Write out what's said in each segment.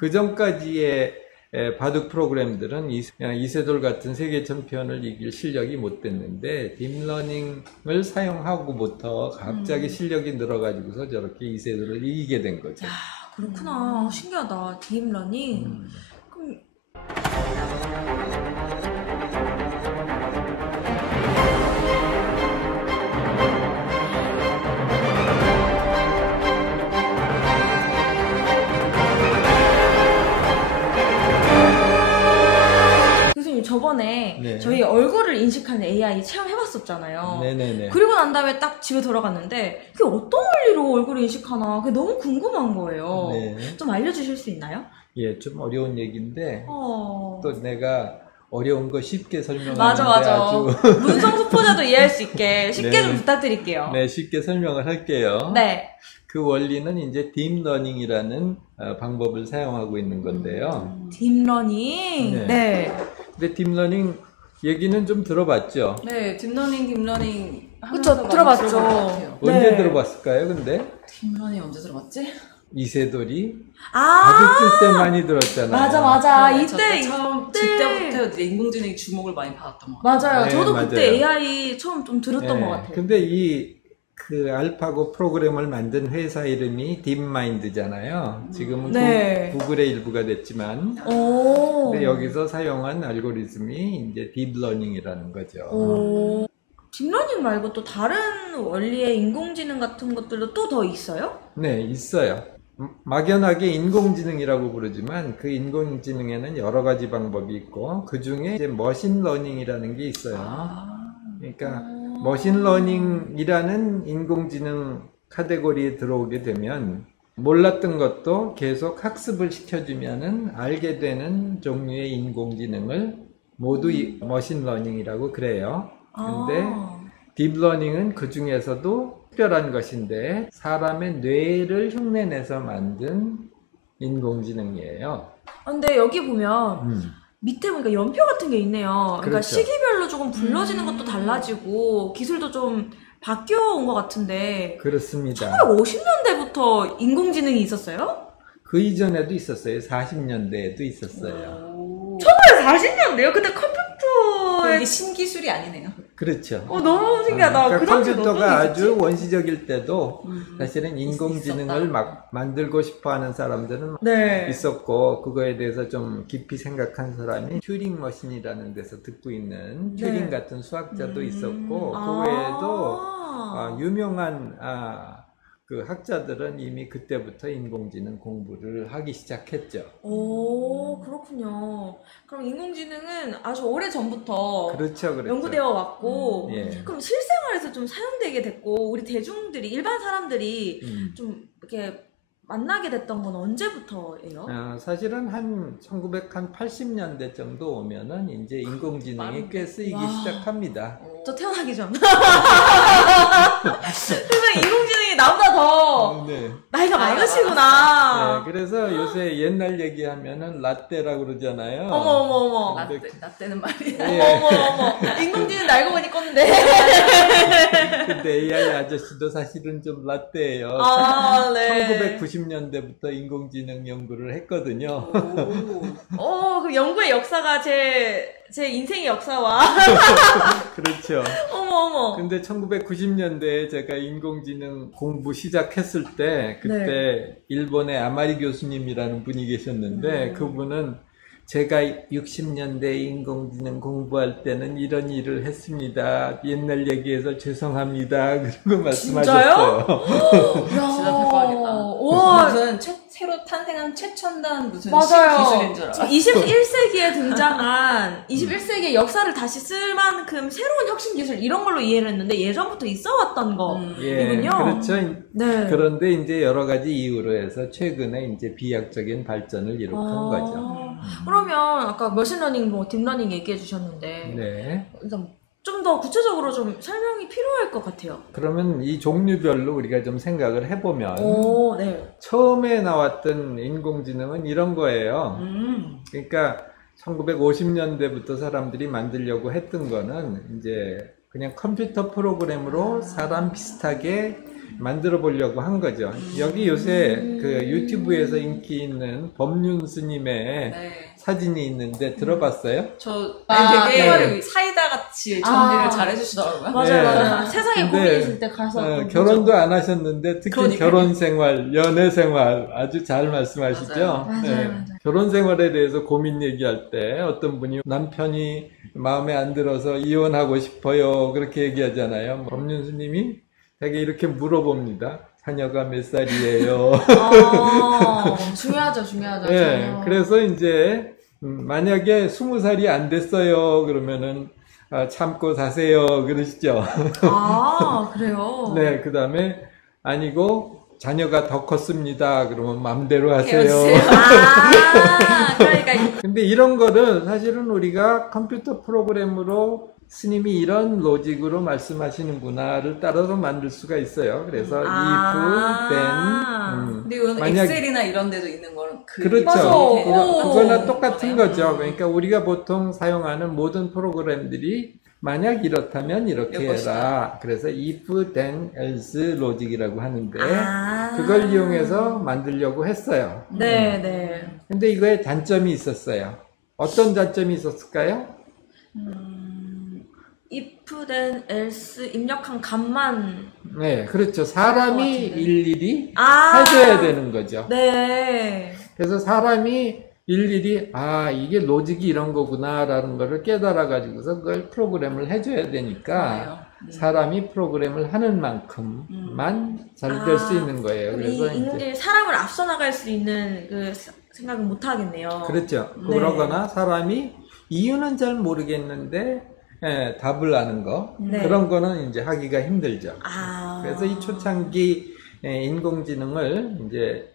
그 전까지의 바둑 프로그램들은 이세돌 같은 세계 챔피언을 이길 실력이 못 됐는데 딥러닝을 사용하고부터 갑자기 실력이 늘어가지고서 저렇게 이세돌을 이기게 된 거죠. 야, 그렇구나. 신기하다. 딥러닝. 그럼 저번에 네. 저희 얼굴을 인식하는 AI 체험해봤었잖아요. 네네네. 그리고 난 다음에 딱 집에 돌아갔는데 그게 어떤 원리로 얼굴을 인식하나 그게 너무 궁금한 거예요. 네. 좀 알려주실 수 있나요? 예, 좀 어려운 얘기인데 또 내가 어려운 거 쉽게 설명하는데 맞아. 아주 문성 수포자도 이해할 수 있게 쉽게 네. 좀 부탁드릴게요. 네, 쉽게 설명을 할게요. 네. 그 원리는 이제 딥러닝이라는 방법을 사용하고 있는 건데요. 딥러닝. 네. 근데 딥러닝 얘기는 좀 들어봤죠? 네, 딥러닝 그쵸, 하면서 들어봤죠. 많이 들어본 것 같아요. 언제 네. 들어봤을까요, 근데? 딥러닝 언제 들어봤지? 이세돌이 바둑 뜰 때 많이 들었잖아요. 맞아. 네, 이때 그때부터 이제 인공지능이 주목을 많이 받았던 것 같아요. 맞아요. 네, 저도 맞아요. 그때 AI 처음 좀 들었던 것 같아요. 근데 그 알파고 프로그램을 만든 회사 이름이 딥마인드잖아요. 지금은 네. 구글의 일부가 됐지만, 근데 여기서 사용한 알고리즘이 이제 딥러닝이라는 거죠. 딥러닝 말고 또 다른 원리의 인공지능 같은 것들도 또 더 있어요? 네, 있어요. 막연하게 인공지능이라고 부르지만 그 인공지능에는 여러 가지 방법이 있고 그 중에 이제 머신러닝이라는 게 있어요. 그러니까 머신러닝이라는 인공지능 카테고리에 들어오게 되면 몰랐던 것도 계속 학습을 시켜주면은 알게 되는 종류의 인공지능을 모두 머신러닝이라고 그래요. 근데 딥러닝은 그 중에서도 특별한 것인데 사람의 뇌를 흉내내서 만든 인공지능이에요. 근데 여기 보면 밑에 보니까 연표 같은 게 있네요. 그러니까 그렇죠. 시기별로 조금 불러지는 것도 달라지고 기술도 좀 바뀌어 온 것 같은데 그렇습니다. 1950년대부터 인공지능이 있었어요? 그 이전에도 있었어요. 40년대에도 있었어요. 1940년대요? 근데 컴퓨터에 이게 신기술이 아니네요. 그렇죠. 너무 신기하다. 그러니까 그 당시에 컴퓨터가 어떤 게 아주 있었지? 원시적일 때도 사실은 인공지능을 있었다. 막 만들고 싶어하는 사람들은 네. 있었고 그거에 대해서 좀 깊이 생각한 사람이 튜링 머신이라는 데서 듣고 있는 튜링 네. 같은 수학자도 있었고 그 외에도 유명한 그 학자들은 이미 그때부터 인공지능 공부를 하기 시작했죠. 그렇군요. 그럼 인공지능은 아주 오래 전부터 그렇죠. 연구되어 왔고 예. 그럼 실생활에서 좀 사용되게 됐고 우리 대중들이 일반 사람들이 좀 이렇게 만나게 됐던 건 언제부터예요? 사실은 한 1980년대 정도 오면은 이제 인공지능이 꽤 쓰이기 시작합니다. 저 태어나기 전. 세상에 인공지능이 나보다 더 네. 나이가 많으시구나. 네, 그래서 요새 옛날 얘기하면은 라떼라고 그러잖아요. 어머. 라떼는 말이에요. 예. 인공지능 알고 보니 꼰대. 근데 AI 아저씨도 사실은 좀 라떼예요. 네. 1990년대부터 인공지능 연구를 했거든요. 그 연구의 역사가 제 인생의 역사와. 그렇죠. 어머. 근데 1990년대에 제가 인공지능 공부 시작했을 때 그때 일본의 아마리 교수님이라는 분이 계셨는데 그분은 제가 60년대 인공지능 공부할 때는 이런 일을 했습니다. 옛날 얘기해서 죄송합니다. 그런 거 말씀하셨어요. 진짜 대박이다. 와. 무슨 새로 탄생한 최첨단 무슨 맞아요. 기술인 줄 알아. 21세기에 등장한 21세기의 역사를 다시 쓸 만큼 새로운 혁신 기술 이런 걸로 이해를 했는데 예전부터 있어 왔던 거이군요. 그렇죠. 네. 그런데 이제 여러 가지 이유로 해서 최근에 이제 비약적인 발전을 이룩한 거죠. 그러면 아까 머신러닝, 딥러닝 얘기해 주셨는데 네. 좀 더 구체적으로 좀 설명이 필요할 것 같아요. 그러면 이 종류별로 우리가 좀 생각을 해보면 네. 처음에 나왔던 인공지능은 이런 거예요. 그러니까 1950년대부터 사람들이 만들려고 했던 거는 이제 그냥 컴퓨터 프로그램으로 사람 비슷하게 만들어 보려고 한 거죠. 여기 요새 그 유튜브에서 인기 있는 법륜 스님의 네. 사진이 있는데 들어봤어요? 저 아, 되게 네. 사이다 같이 정리를 아. 잘 해주시더라고요. 맞아요, 네. 맞아요. 세상에 근데, 고민이 있을 때 가서. 결혼도 안 하셨는데 특히 그러니까요. 결혼 생활, 연애 생활 아주 잘 말씀하시죠? 맞아요. 맞아요. 결혼 생활에 대해서 고민 얘기할 때 어떤 분이 남편이 마음에 안 들어서 이혼하고 싶어요 그렇게 얘기하잖아요. 법륜 스님이 되게 이렇게 물어봅니다. 자녀가 몇 살이에요? 중요하죠, 중요하죠. 네, 그래서 이제 만약에 20살이 안 됐어요 그러면은 참고 사세요 그러시죠. 아, 그래요? 네, 그 다음에 아니고 자녀가 더 컸습니다 그러면 맘대로 하세요. 그러니까. 근데 이런 거를 사실은 우리가 컴퓨터 프로그램으로 스님이 이런 로직으로 말씀하시는구나를 따라서 만들 수가 있어요. 그래서 if, then. 근데 이건 만약- 엑셀이나 이런 데도 있는 거는 그렇죠. 맞아. 그거나 똑같은 거네요. 거죠. 그러니까 우리가 보통 사용하는 모든 프로그램들이 만약 이렇다면 이렇게 이럴 것이다. 해라. 그래서 if, then, else 로직이라고 하는데 아. 그걸 이용해서 만들려고 했어요. 네, 네. 근데 이거에 단점이 있었어요. 어떤 단점이 있었을까요? if, then, else 입력한 값만. 네, 그렇죠. 사람이 그럴 것 같은데. 일일이 아. 해줘야 되는 거죠. 네. 그래서 사람이 일일이 이게 로직이 이런 거구나라는 거를 깨달아 가지고서 그걸 프로그램을 해줘야 되니까 사람이 프로그램을 하는 만큼만 잘 될 수 있는 거예요. 그래서 이 인공지능이 사람을 앞서 나갈 수 있는 그 생각은 못 하겠네요. 그렇죠. 네. 그러거나 사람이 이유는 잘 모르겠는데 답을 아는 거 네. 그런 거는 이제 하기가 힘들죠. 아. 그래서 이 초창기 인공지능을 이제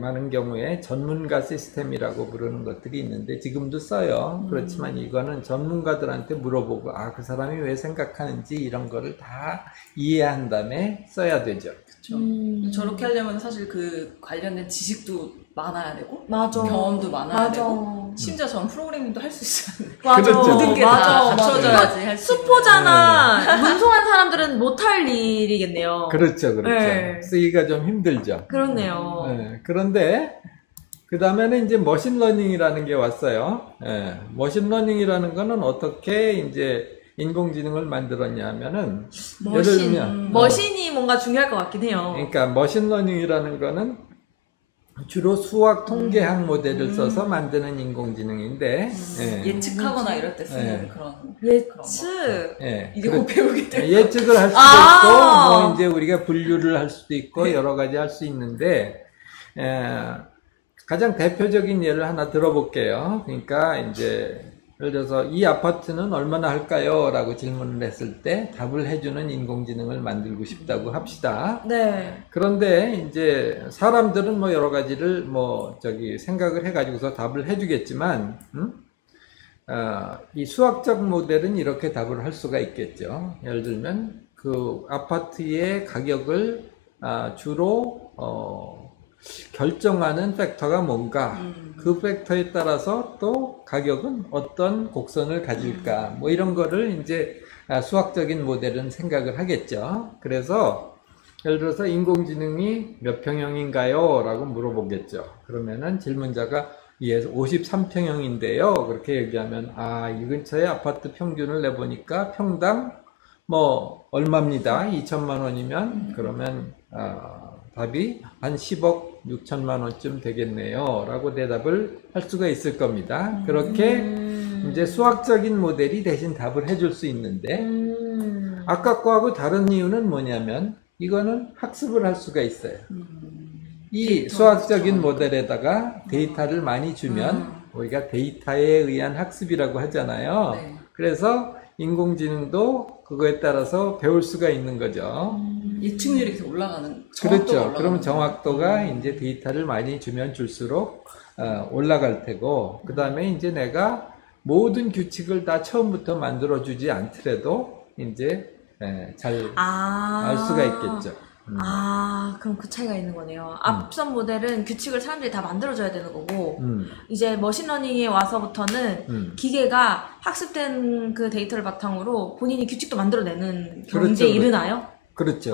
많은 경우에 전문가 시스템이라고 부르는 것들이 있는데 지금도 써요. 그렇지만 이거는 전문가들한테 물어보고 그 사람이 왜 생각하는지 이런 거를 다 이해한 다음에 써야 되죠. 그렇죠. 저렇게 하려면 사실 그 관련된 지식도 많아야 되고 맞아. 경험도 많아야 맞아. 되고 심지어 저는 프로그래밍도 할 수 있어요. 맞아. 그렇죠. 모든 게 다 맞아. 갖춰져야지 할 수 있는. 수포자나 문송한 사람들은 못할 일이겠네요. 그렇죠, 그렇죠. 네. 쓰기가 좀 힘들죠. 그렇네요. 그런데 그 다음에는 이제 머신러닝이라는 게 왔어요. 머신러닝이라는 거는 어떻게 이제 인공지능을 만들었냐 하면은 예를 들면 머신이 뭔가 중요할 것 같긴 해요. 그러니까 머신러닝이라는 거는 주로 수학 통계학 모델을 써서 만드는 인공지능인데 예측하거나 이럴 때 쓰는 그런 예측. 이제 곧 배우게 될 예측을 할 수도 있고 뭐 이제 우리가 분류를 할 수도 있고 여러 가지 할 수 있는데 가장 대표적인 예를 하나 들어볼게요. 그러니까 이제 예를 들어서 이 아파트는 얼마나 할까요? 라고 질문을 했을 때 답을 해주는 인공지능을 만들고 싶다고 합시다. 네. 그런데 이제 사람들은 뭐 여러 가지를 생각을 해가지고서 답을 해주겠지만, 이 수학적 모델은 이렇게 답을 할 수가 있겠죠. 예를 들면 그 아파트의 가격을 주로 결정하는 팩터가 뭔가, 그 팩터에 따라서 또 가격은 어떤 곡선을 가질까, 뭐 이런 거를 이제 수학적인 모델은 생각을 하겠죠. 그래서 예를 들어서 인공지능이 몇 평형인가요? 라고 물어보겠죠. 그러면은 질문자가 53평형인데요. 그렇게 얘기하면 이 근처에 아파트 평균을 내보니까 평당 뭐 얼마입니다. 2천만 원이면 그러면 답이 한 10억 6천만 원쯤 되겠네요. 라고 대답을 할 수가 있을 겁니다. 그렇게 이제 수학적인 모델이 대신 답을 해줄 수 있는데 아까 거하고 다른 이유는 뭐냐면 이거는 학습을 할 수가 있어요. 이 수학적인 모델에다가 데이터를 많이 주면 우리가 데이터에 의한 학습이라고 하잖아요. 네. 그래서 인공지능도 그거에 따라서 배울 수가 있는 거죠. 예측률이 계속 올라가는. 그렇죠. 그러면 정확도가 이제 데이터를 많이 주면 줄수록 올라갈 테고, 그 다음에 이제 내가 모든 규칙을 다 처음부터 만들어주지 않더라도 이제 잘 알 수가 있겠죠. 그럼 그 차이가 있는 거네요. 앞선 모델은 규칙을 사람들이 다 만들어줘야 되는 거고, 이제 머신러닝에 와서부터는 기계가 학습된 그 데이터를 바탕으로 본인이 규칙도 만들어내는 경우에 그렇죠, 이르나요? 그렇죠.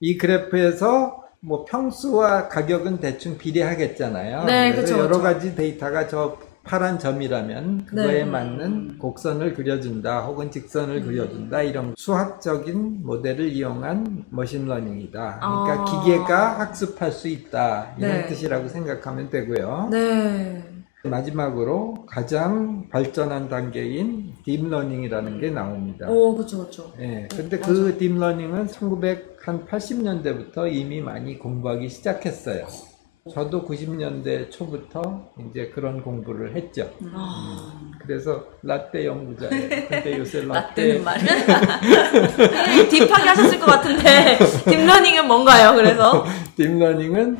이 그래프에서 뭐 평수와 가격은 대충 비례하겠잖아요. 네, 그래서 그쵸, 여러 그쵸. 가지 데이터가 저 파란 점이라면 그거에 네. 맞는 곡선을 그려준다 혹은 직선을 그려준다 이런 수학적인 모델을 이용한 머신러닝이다. 그러니까 기계가 학습할 수 있다 이런 네. 뜻이라고 생각하면 되고요. 네. 마지막으로 가장 발전한 단계인 딥러닝이라는 게 나옵니다. 오, 그쵸, 그쵸. 예, 근데 그 딥러닝은 1980년대부터 이미 많이 공부하기 시작했어요. 저도 90년대 초부터 이제 그런 공부를 했죠. 그래서 라떼 연구자예요. 근데 요새 라떼 라떼는 말이야. 딥하게 하셨을 것 같은데 딥러닝은 뭔가요? 그래서 딥러닝은